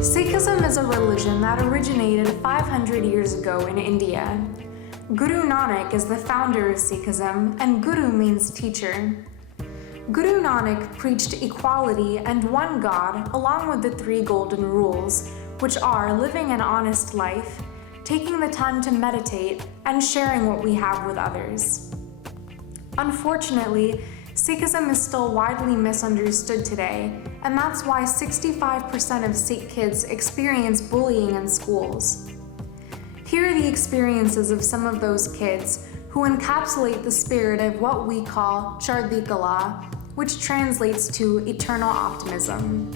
Sikhism is a religion that originated 500 years ago in India. Guru Nanak is the founder of Sikhism, and Guru means teacher. Guru Nanak preached equality and one God along with the 3 golden rules, which are living an honest life, taking the time to meditate, and sharing what we have with others. Unfortunately, Sikhism is still widely misunderstood today, and that's why 65% of Sikh kids experience bullying in schools. Here are the experiences of some of those kids who encapsulate the spirit of what we call Chardi, which translates to eternal optimism.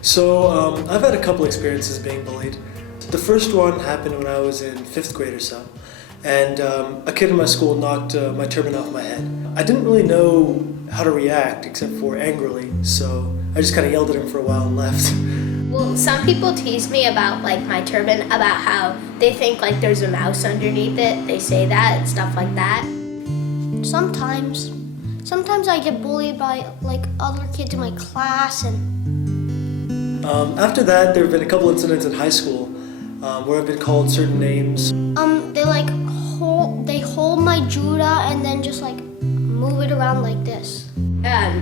So I've had a couple experiences being bullied. The first one happened when I was in 5th grade or so, and a kid in my school knocked my turban off my head. I didn't really know how to react except for angrily, so I just kind of yelled at him for a while and left. Well, some people tease me about my turban, about how they think there's a mouse underneath it. They say that and stuff like that. Sometimes I get bullied by other kids in my class, and after that, there have been a couple incidents in high school where I've been called certain names. They hold my juda and then just move it around like this.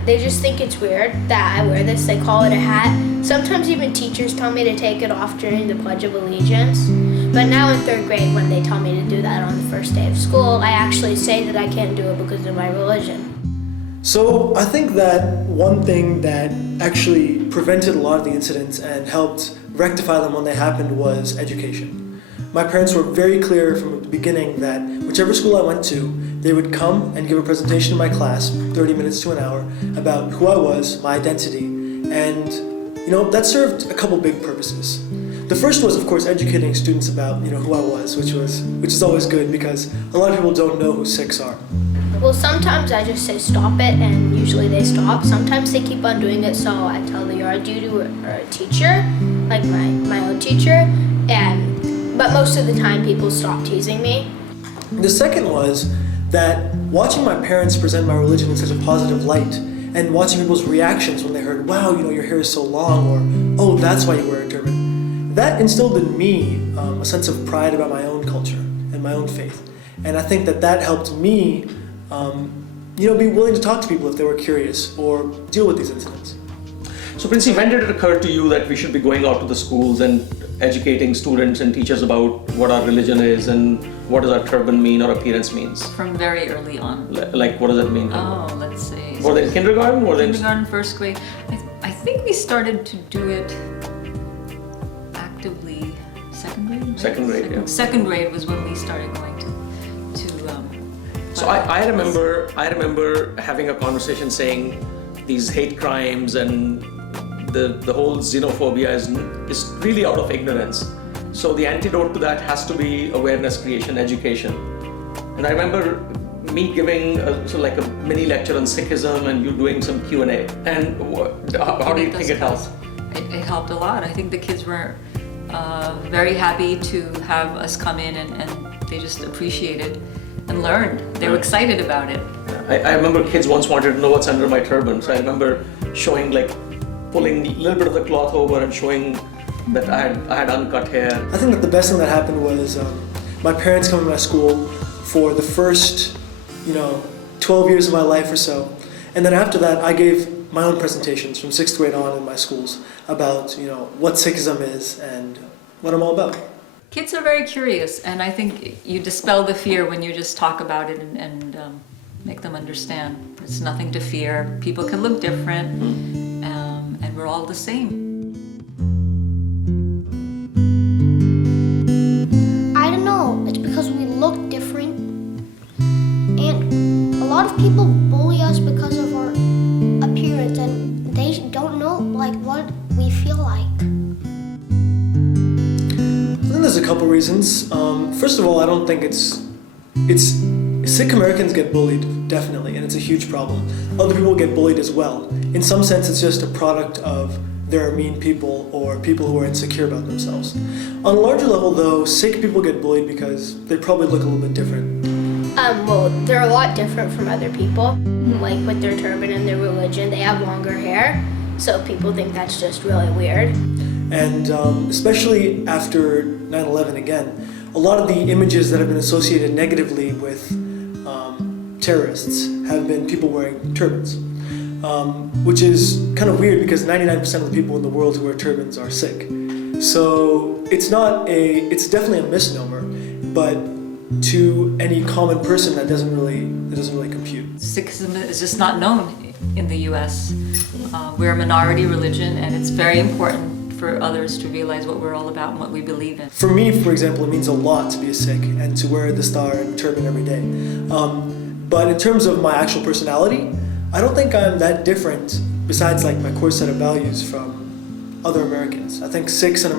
They just think it's weird that I wear this. They call it a hat. Sometimes even teachers tell me to take it off during the Pledge of Allegiance. But now in 3rd grade, when they tell me to do that on the first day of school, I actually say that I can't do it because of my religion. So I think that one thing that actually prevented a lot of the incidents and helped rectify them when they happened was education. My parents were very clear from the beginning that whichever school I went to, they would come and give a presentation in my class, 30 minutes to an hour, about who I was, my identity, and that served a couple big purposes. The first was, of course, educating students about who I was, which is always good because a lot of people don't know who Sikhs are. Well, sometimes I just say stop it, and usually they stop. Sometimes they keep on doing it, so I tell the yard duty or a teacher, like my own teacher, but most of the time people stop teasing me. The second was that watching my parents present my religion in such a positive light and watching people's reactions when they heard, wow, your hair is so long, or, oh, that's why you wear a turban, that instilled in me a sense of pride about my own culture and my own faith. And I think that helped me be willing to talk to people if they were curious or deal with these incidents. So Princey, when did it occur to you that we should be going out to the schools and educating students and teachers about what our religion is and what does our turban mean or appearance means? From very early on. What does that mean? Oh, let's see. Were they in kindergarten? Kindergarten, 1st grade. I think we started to do it actively 2nd grade. Right? 2nd grade, yeah. 2nd grade was when we started going to So I remember having a conversation saying these hate crimes and the whole xenophobia is really out of ignorance. So the antidote to that has to be awareness creation, education. And I remember me giving a mini lecture on Sikhism and you doing some Q&A. And how do you think it helped? It helped a lot. I think the kids were very happy to have us come in and they just appreciated and learned. They were excited about it. I remember kids once wanted to know what's under my turban. So I remember showing pulling a little bit of the cloth over and showing that I had uncut hair. I think that the best thing that happened was my parents coming to my school for the first 12 years of my life or so. And then after that, I gave my own presentations from 6th grade on in my schools about what Sikhism is and what I'm all about. Kids are very curious, and I think you dispel the fear when you just talk about it and make them understand. It's nothing to fear. People can look different, and we're all the same. I don't know, it's because we look different, and a lot of people bully us because of our appearance, and they don't know what we feel like. I think there's a couple reasons. First of all, I don't think it's Sikh Americans get bullied, definitely, and it's a huge problem. Other people get bullied as well. In some sense, it's just a product of there are mean people or people who are insecure about themselves. On a larger level, though, Sikh people get bullied because they probably look a little bit different. Well, they're a lot different from other people. With their turban and their religion, they have longer hair. So people think that's just really weird. And especially after 9/11 again, a lot of the images that have been associated negatively with terrorists have been people wearing turbans, which is kind of weird because 99% of the people in the world who wear turbans are Sikh. So it's definitely a misnomer, but to any common person that doesn't really compute. Sikhism is just not known in the US. We're a minority religion, and it's very important for others to realize what we're all about and what we believe in. For me, for example, it means a lot to be a Sikh and to wear the star and turban every day. But in terms of my actual personality, I don't think I'm that different, besides like my core set of values, from other Americans. I think Sikhs and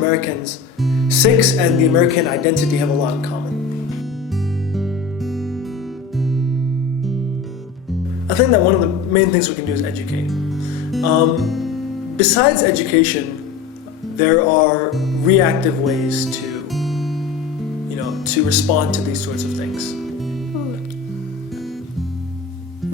the American identity have a lot in common. I think that one of the main things we can do is educate. Besides education, there are reactive ways to respond to these sorts of things.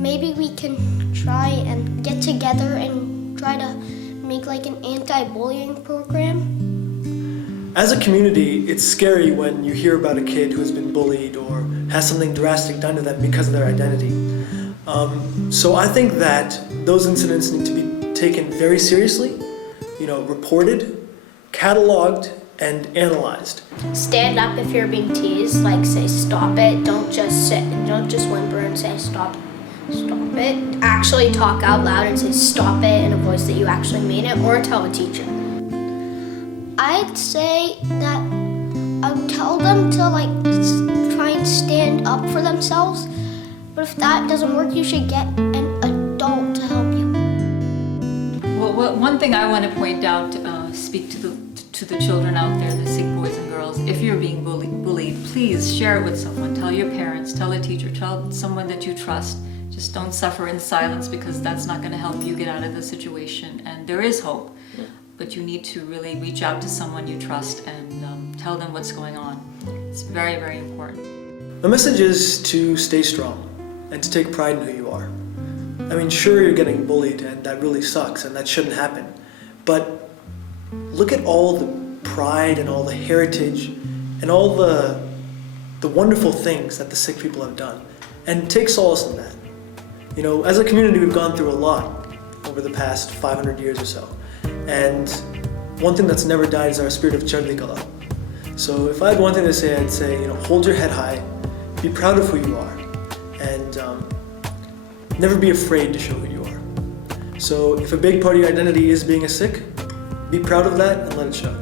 Maybe we can try and get together and try to make like an anti-bullying program. As a community, it's scary when you hear about a kid who has been bullied or has something drastic done to them because of their identity. So I think that those incidents need to be taken very seriously, reported, cataloged, and analyzed. Stand up if you're being teased, like say stop it. Don't just whimper and say stop it. Actually talk out loud and say stop it in a voice that you actually mean it, or tell a teacher. I'd say that I would tell them to like try and stand up for themselves. But if that doesn't work, you should get an adult to help you. Well, one thing I want to point out, speak to the children out there, the Sikh boys and girls, if you're being bullied, please share it with someone. Tell your parents, tell a teacher, tell someone that you trust. Just don't suffer in silence, because that's not going to help you get out of the situation. And there is hope, but you need to really reach out to someone you trust and tell them what's going on. It's very, very important. The message is to stay strong and to take pride in who you are. I mean, sure, you're getting bullied and that really sucks and that shouldn't happen, but look at all the pride and all the heritage and all the wonderful things that the Sikh people have done, and take solace in that. As a community, we've gone through a lot over the past 500 years or so, and one thing that's never died is our spirit of Chardi. So if I had one thing to say, I'd say, hold your head high, be proud of who you are, and never be afraid to show who you are. So if a big part of your identity is being a Sikh, be proud of that and let it show.